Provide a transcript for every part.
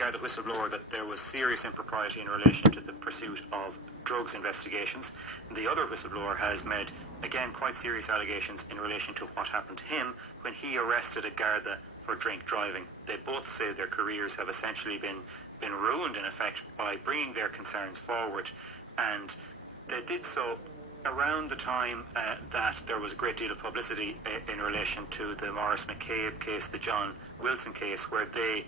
Garda Whistleblower that there was serious impropriety in relation to the pursuit of drugs investigations. The other whistleblower has made, again, quite serious allegations in relation to what happened to him when he arrested a Garda for drink driving. They both say their careers have essentially been ruined, in effect, by bringing their concerns forward, and they did so around the time that there was a great deal of publicity in relation to the Maurice McCabe case, the John Wilson case, where they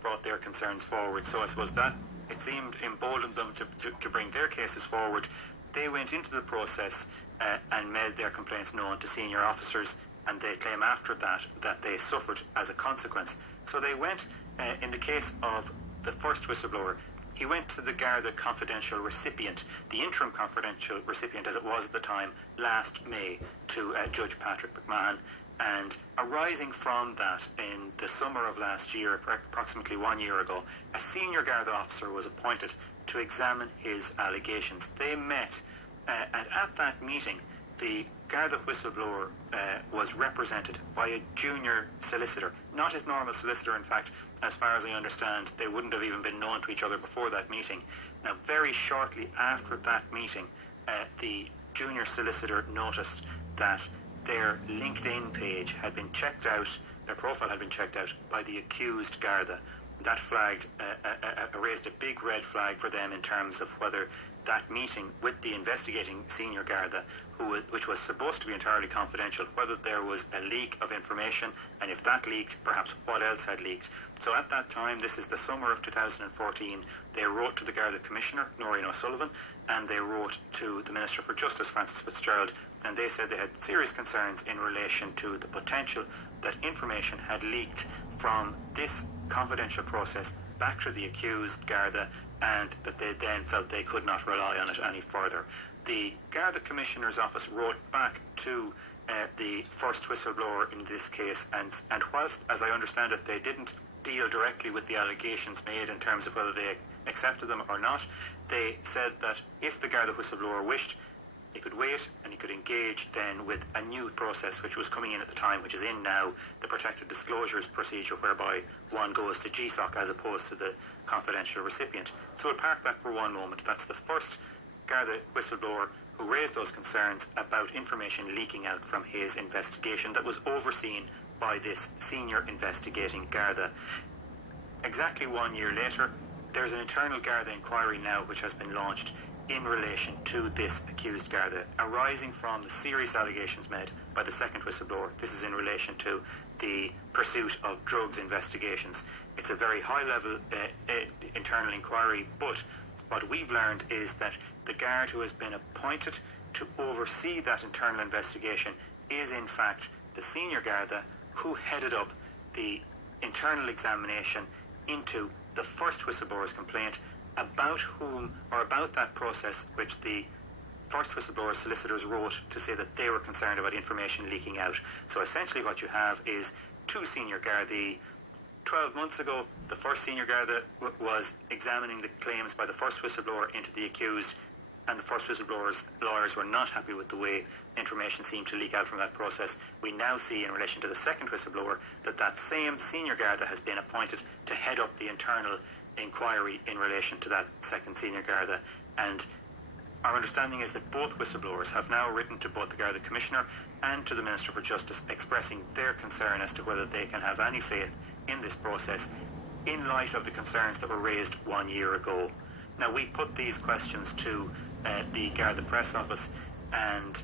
brought their concerns forward. So I suppose that it seemed emboldened them to bring their cases forward. They went into the process and made their complaints known to senior officers, and they claim after that they suffered as a consequence. So they went, in the case of the first whistleblower, he went to the Garda confidential recipient, the interim confidential recipient as it was at the time, last May, to Judge Patrick McMahon. And arising from that, in the summer of last year, approximately 1 year ago, a senior Garda officer was appointed to examine his allegations. They met, and at that meeting, the Garda whistleblower was represented by a junior solicitor, not his normal solicitor. In fact, as far as I understand, they wouldn't have even been known to each other before that meeting. Now, very shortly after that meeting, the junior solicitor noticed that their LinkedIn page had been checked out, their profile had been checked out by the accused Garda. That flagged, raised a big red flag for them in terms of whether that meeting with the investigating senior Garda, which was supposed to be entirely confidential, whether there was a leak of information, and if that leaked, perhaps what else had leaked. So at that time, this is the summer of 2014, they wrote to the Garda Commissioner, Norín O'Sullivan, and they wrote to the Minister for Justice, Francis Fitzgerald, and they said they had serious concerns in relation to the potential that information had leaked from this confidential process back to the accused Garda, and that they then felt they could not rely on it any further. The Garda Commissioner's office wrote back to the first whistleblower in this case, and whilst, as I understand it, they didn't deal directly with the allegations made in terms of whether they accepted them or not, they said that if the Garda whistleblower wished, he could wait and he could engage then with a new process which was coming in at the time, which is in now, the protected disclosures procedure, whereby one goes to GSOC as opposed to the confidential recipient. So we'll park that for one moment. That's the first Garda whistleblower who raised those concerns about information leaking out from his investigation that was overseen by this senior investigating Garda. Exactly 1 year later, there's an internal Garda inquiry now which has been launched in relation to this accused Garda, arising from the serious allegations made by the second whistleblower. This is in relation to the pursuit of drugs investigations. It's a very high-level internal inquiry, but what we've learned is that the guard who has been appointed to oversee that internal investigation is in fact the senior Garda who headed up the internal examination into the first whistleblower's complaint, about whom, or about that process which the first whistleblower solicitors wrote to say that they were concerned about information leaking out. So essentially what you have is two senior Gardaí. 12 months ago, the first senior Garda was examining the claims by the first whistleblower into the accused, and the first whistleblower's lawyers were not happy with the way information seemed to leak out from that process. We now see, in relation to the second whistleblower, that same senior Garda has been appointed to head up the internal inquiry in relation to that second senior Garda. And our understanding is that both whistleblowers have now written to both the Garda Commissioner and to the Minister for Justice expressing their concern as to whether they can have any faith in this process in light of the concerns that were raised 1 year ago. Now, we put these questions to the Garda Press Office, and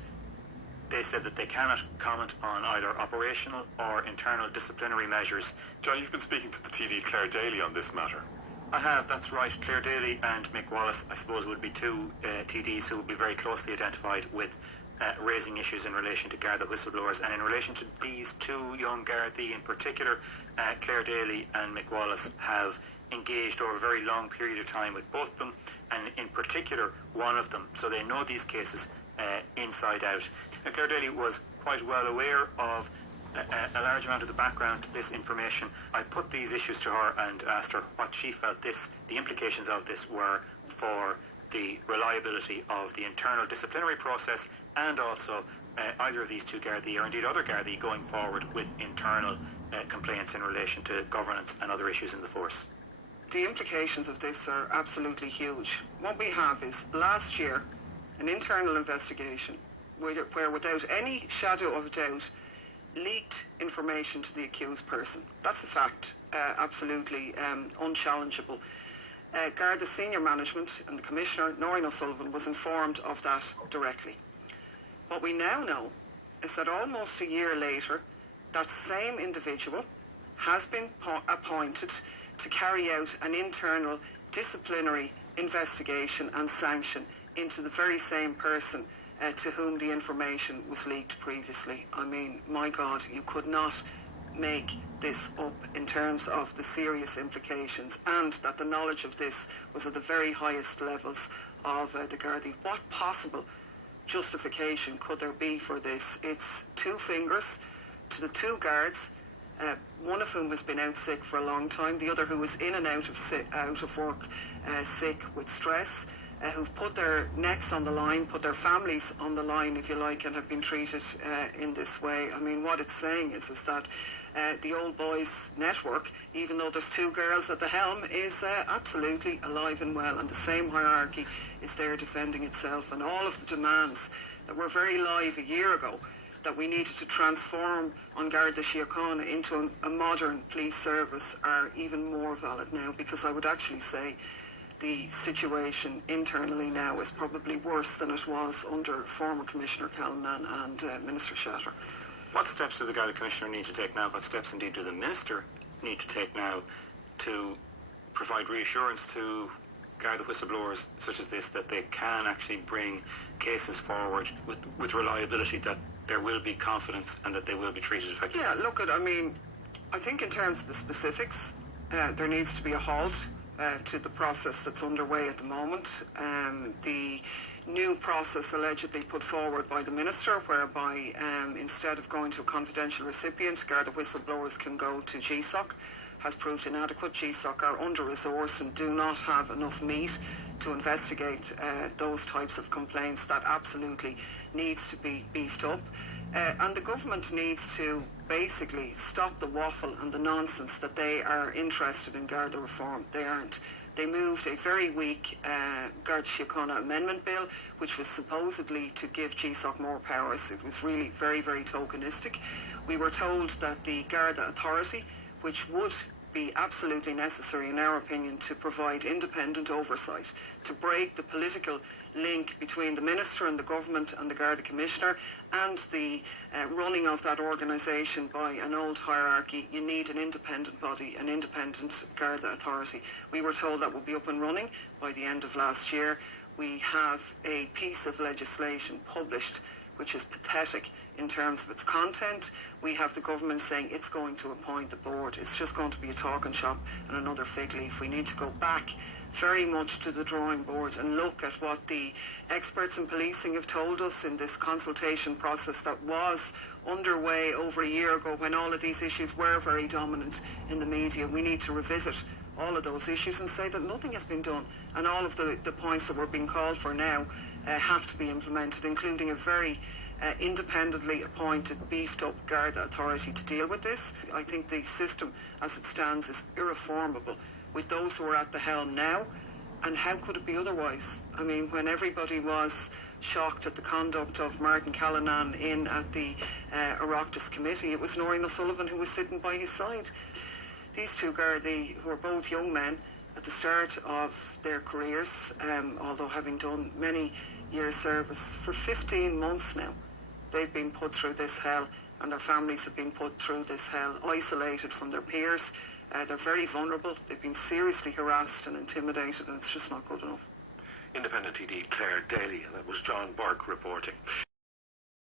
they said that they cannot comment on either operational or internal disciplinary measures. John, you've been speaking to the TD Clare Daly on this matter. I have, that's right. Clare Daly and Mick Wallace, I suppose, would be two TDs who would be very closely identified with raising issues in relation to Garda whistleblowers. And in relation to these two young Gardaí in particular, Clare Daly and Mick Wallace have engaged over a very long period of time with both of them, and in particular one of them. So they know these cases inside out. Clare Daly was quite well aware of a large amount of the background to this information. I put these issues to her and asked her what she felt the implications of this were for the reliability of the internal disciplinary process, and also either of these two Gardaí, or indeed other Gardaí, going forward with internal complaints in relation to governance and other issues in the force. the implications of this are absolutely huge. What we have is, last year, an internal investigation where without any shadow of doubt, leaked information to the accused person. That's a fact, absolutely unchallengeable. Garda senior management and the Commissioner, Norín O'Sullivan, was informed of that directly. What we now know is that almost a year later, that same individual has been appointed to carry out an internal disciplinary investigation and sanction into the very same person to whom the information was leaked previously. I mean, my God, you could not make this up in terms of the serious implications, and that the knowledge of this was at the very highest levels of the Gardaí. What possible justification could there be for this? It's two fingers to the two guards, one of whom has been out sick for a long time, the other who was in and out of work sick with stress, who've put their necks on the line, put their families on the line, if you like, and have been treated in this way. I mean, what it's saying is that the old boys network, even though there's two girls at the helm, is absolutely alive and well, and the same hierarchy is there defending itself. And all of the demands that were very live a year ago, that we needed to transform on Garda Síochána into a modern police service, are even more valid now, because I would actually say the situation internally now is probably worse than it was under former Commissioner Callanan and Minister Shatter. What steps do the Garda Commissioner need to take now? What steps indeed do the Minister need to take now to provide reassurance to Garda whistleblowers such as this, that they can actually bring cases forward with reliability, that there will be confidence and that they will be treated effectively? Yeah, look, I think in terms of the specifics, there needs to be a halt to the process that's underway at the moment. The new process allegedly put forward by the Minister, whereby instead of going to a confidential recipient, Garda whistleblowers can go to GSOC, has proved inadequate. GSOC are under-resourced and do not have enough meat to investigate those types of complaints. That absolutely needs to be beefed up. And the government needs to basically stop the waffle and the nonsense that they are interested in Garda reform. They aren't. They moved a very weak Garda Síochána amendment bill, which was supposedly to give GSOC more powers. It was really very, very tokenistic. We were told that the Garda Authority, which would be absolutely necessary, in our opinion, to provide independent oversight, to break the political link between the Minister and the Government and the Garda Commissioner, and the running of that organisation by an old hierarchy. You need an independent body, an independent Garda Authority. We were told that would be up and running by the end of last year. We have a piece of legislation published which is pathetic in terms of its content. We have the government saying it's going to appoint the board. It's just going to be a talking shop and another fig leaf. We need to go back very much to the drawing board and look at what the experts in policing have told us in this consultation process that was underway over a year ago, when all of these issues were very dominant in the media. We need to revisit all of those issues and say that nothing has been done, and all of the points that were being called for now have to be implemented, including a very independently appointed, beefed up Garda Authority to deal with this. I think the system as it stands is irreformable with those who are at the helm now, and how could it be otherwise? I mean, when everybody was shocked at the conduct of Martin Callanan in at the Oireachtas committee, it was Norín O'Sullivan who was sitting by his side. These two Gardaí, who are both young men at the start of their careers, although having done many years service, for 15 months now, they've been put through this hell, and their families have been put through this hell, isolated from their peers. They're very vulnerable. They've been seriously harassed and intimidated, and it's just not good enough. Independent TD Clare Daly, and that was John Burke reporting.